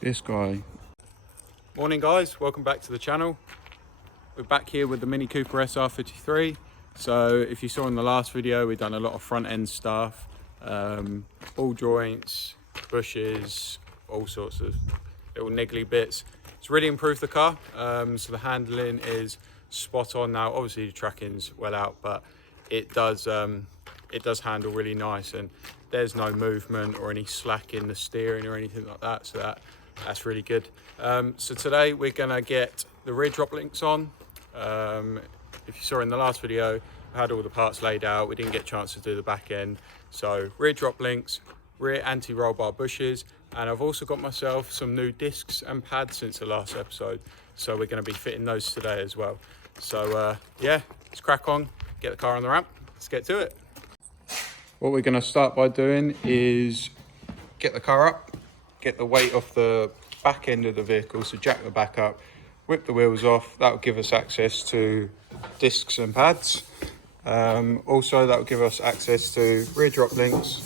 This guy. Morning guys, welcome back to the channel. We're back here with the Mini Cooper S R53. So if you saw in the last video, we've done a lot of front end stuff, ball joints, bushes, all sorts of little niggly bits. It's really improved the car. So the handling is spot on now. Obviously the tracking's well out, but it does handle really nice, and there's no movement or any slack in the steering or anything like that. So that's really good. So today we're gonna get the rear drop links on. If you saw in the last video, I had all the parts laid out. We didn't get a chance to do the back end. So rear drop links, rear anti-roll bar bushes, and I've also got myself some new discs and pads since the last episode. So we're gonna be fitting those today as well. So yeah, let's crack on, get the car on the ramp. Let's get to it. What we're gonna start by doing is get the car up, get the weight off the back end of the vehicle, so jack the back up, whip the wheels off. That will give us access to discs and pads. Also that will give us access to rear drop links,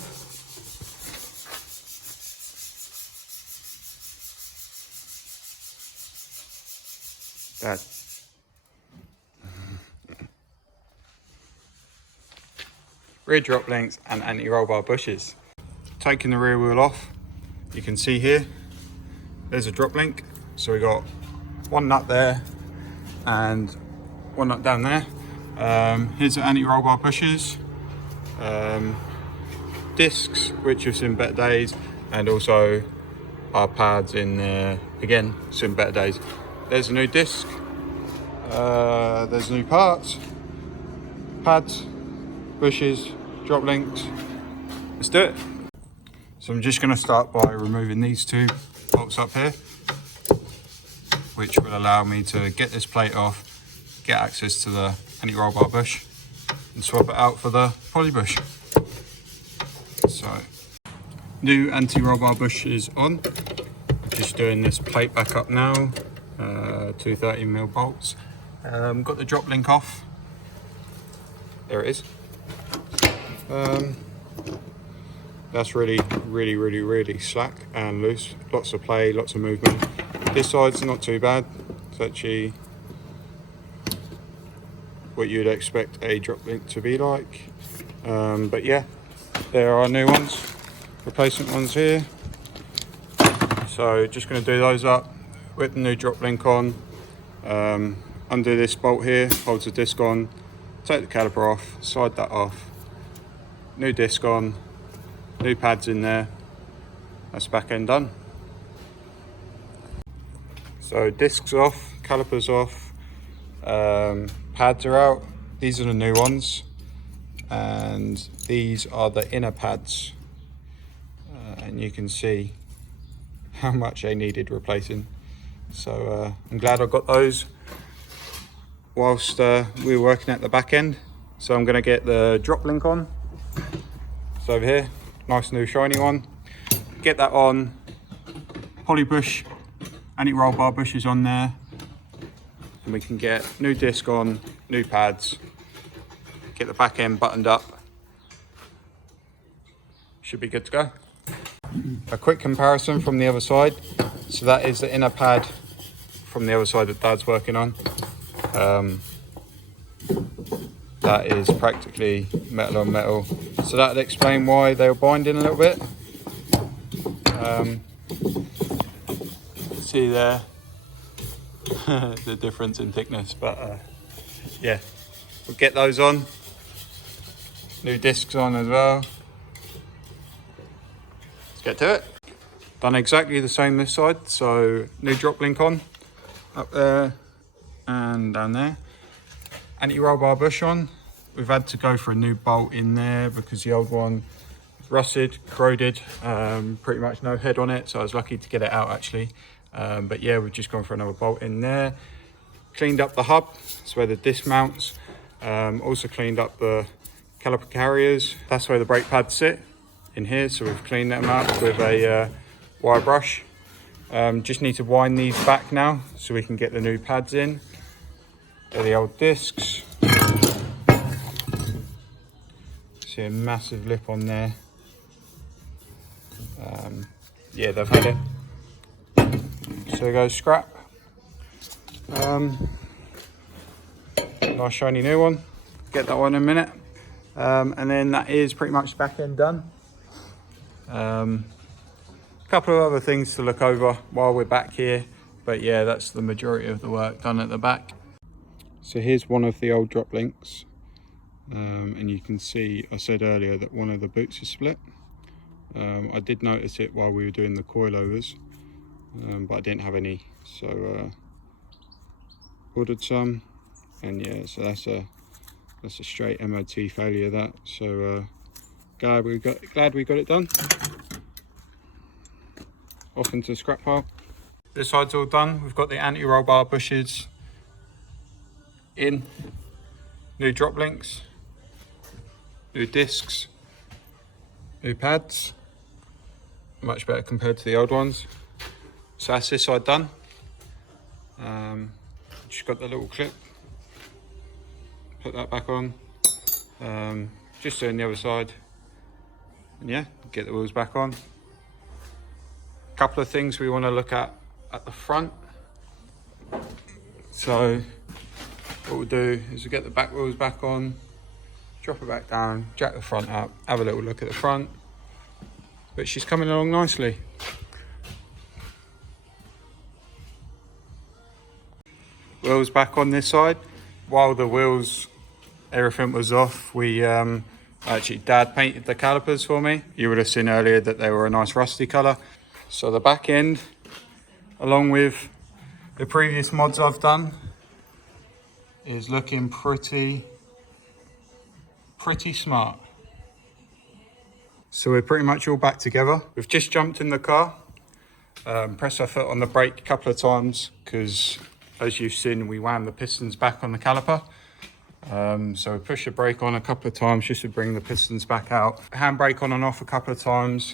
rear drop links and anti-roll bar bushes. Taking the rear wheel off, you can see here there's a drop link. So we got one nut there and one nut down there. Here's the anti-roll bar bushes, discs which have seen better days, and also our pads in there, again seen better days. There's a new disc, there's new parts, pads, bushes, drop links. Let's do it. So I'm just going to start by removing these two bolts up here, which will allow me to get this plate off, get access to the anti-roll bar bush, and swap it out for the poly bush. So new anti-roll bar bush is on. Just doing this plate back up now, 230mm bolts. Got the drop link off. There it is. That's really slack and loose. Lots of play, lots of movement. This side's not too bad. It's actually what you'd expect a drop link to be like. But yeah, there are new ones, replacement ones here. So just going to do those up, whip the new drop link on, undo this bolt here, holds the disc on, take the caliper off, slide that off, new disc on, new pads in there. That's back end done. So discs off, calipers off, pads are out. These are the new ones, and these are the inner pads, and you can see how much they needed replacing. So I'm glad I got those whilst we were working at the back end. So I'm going to get the drop link on. It's over here, nice new shiny one. Get that on, poly bush, anti-roll bar bushes on there, and we can get new disc on, new pads, get the back end buttoned up. Should be good to go. A quick comparison from the other side. So that is the inner pad from the other side that Dad's working on. That is practically metal on metal. So that'll explain why they were binding a little bit. See there the difference in thickness, but yeah, we'll get those on. New discs on as well. Let's get to it. Done exactly the same this side. So new drop link on up there and down there. Anti-roll bar bush on. We've had to go for a new bolt in there because the old one was rusted, corroded, pretty much no head on it, so I was lucky to get it out actually. But yeah, we've just gone for another bolt in there. Cleaned up the hub, that's where the disc mounts. Also cleaned up the caliper carriers. That's where the brake pads sit, in here. So we've cleaned them up with a wire brush. Just need to wind these back now so we can get the new pads in. They're the old discs. See a massive lip on there. Yeah, they've had it there goes scrap. Nice shiny new one. Get that one in a minute. And then that is pretty much back end done. A couple of other things to look over while we're back here, but yeah, that's the majority of the work done at the back. So here's one of the old drop links, and you can see I said earlier that one of the boots is split. I did notice it while we were doing the coilovers, but I didn't have any, so ordered some, and yeah, so that's a straight MOT failure, that. So glad we got it done. Off into the scrap pile. This side's all done. We've got the anti-roll bar bushes in, new drop links, new discs, new pads, much better compared to the old ones. So that's this side done. Just got the little clip, put that back on, just doing the other side, and yeah, get the wheels back on. Couple of things we want to look at the front. So what we'll do is we'll get the back wheels back on, drop it back down, jack the front up, have a little look at the front. But she's coming along nicely. Wheels back on this side. While the wheels, everything was off, we actually Dad painted the calipers for me. You would have seen earlier that they were a nice rusty colour. So the back end, along with the previous mods I've done, is looking pretty smart. So we're pretty much all back together. We've just jumped in the car, pressed our foot on the brake a couple of times because, as you've seen, we wound the pistons back on the caliper. So we pushed the brake on a couple of times just to bring the pistons back out. Handbrake on and off a couple of times.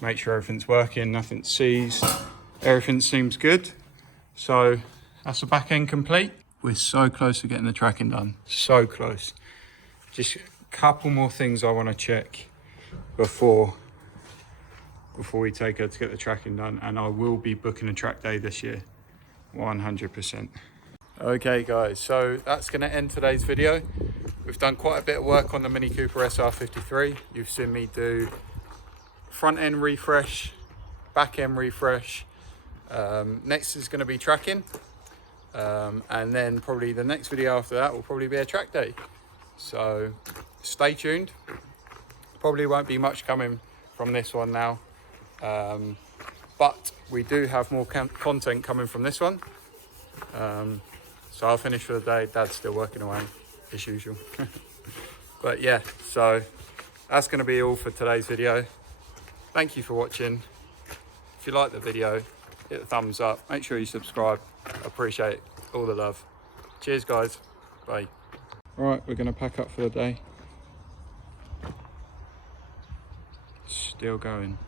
Make sure everything's working, nothing's seized. Everything seems good. So that's the back end complete. We're so close to getting the tracking done. So close. Just a couple more things I want to check before we take her to get the tracking done. And I will be booking a track day this year, 100%. Okay guys, so that's going to end today's video. We've done quite a bit of work on the Mini Cooper SR53. You've seen me do front end refresh, back end refresh. Next is going to be tracking, and then probably the next video after that will probably be a track day. So stay tuned. Probably won't be much coming from this one now, but we do have more content coming from this one. So I'll finish for the day. Dad's still working away as usual. But yeah, so that's going to be all for today's video. Thank you for watching. If you like the video, hit the thumbs up. Make sure you subscribe. I appreciate all the love. Cheers guys. Bye. All right, we're going to pack up for the day. Still going.